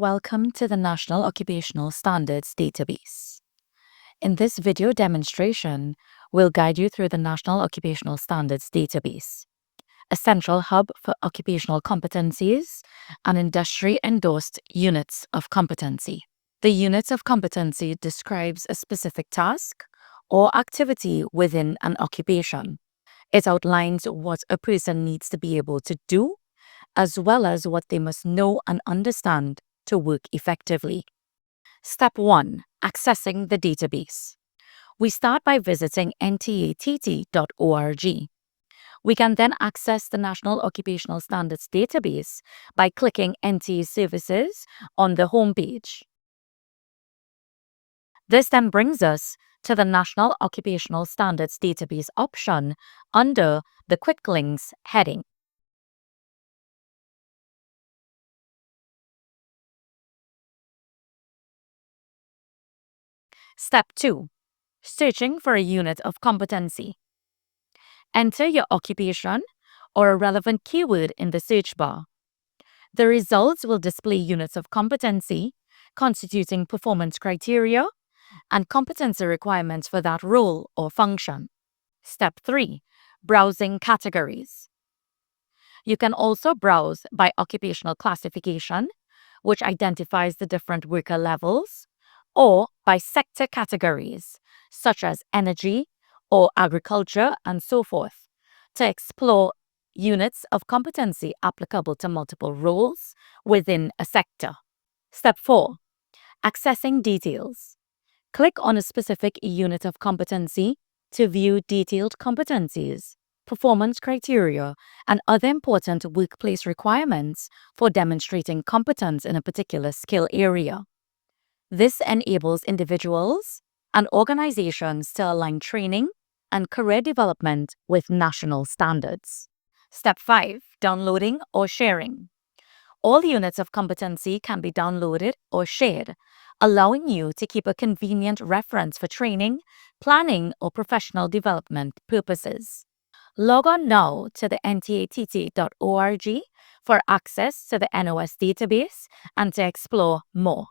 Welcome to the National Occupational Standards database. In this video demonstration, we'll guide you through the National Occupational Standards database, a central hub for occupational competencies and industry-endorsed units of competency. The units of competency describes a specific task or activity within an occupation. It outlines what a person needs to be able to do, as well as what they must know and understand to work effectively. Step 1. Accessing the database. We start by visiting ntat.org. We can then access the National Occupational Standards database by clicking NTA Services on the home page. This then brings us to the National Occupational Standards database option under the Quick Links heading. Step 2. Searching for a unit of competency. Enter your occupation or a relevant keyword in the search bar. The results will display units of competency constituting performance criteria and competency requirements for that role or function. Step 3. Browsing categories. You can also browse by occupational classification, which identifies the different worker levels, or by sector categories, such as energy or agriculture and so forth, to explore units of competency applicable to multiple roles within a sector. Step 4. Accessing details. Click on a specific unit of competency to view detailed competencies, performance criteria, and other important workplace requirements for demonstrating competence in a particular skill area. This enables individuals and organizations to align training and career development with national standards. Step 5. Downloading or sharing. All units of competency can be downloaded or shared, allowing you to keep a convenient reference for training, planning, or professional development purposes. Log on now to the ntat.org for access to the NOS database and to explore more.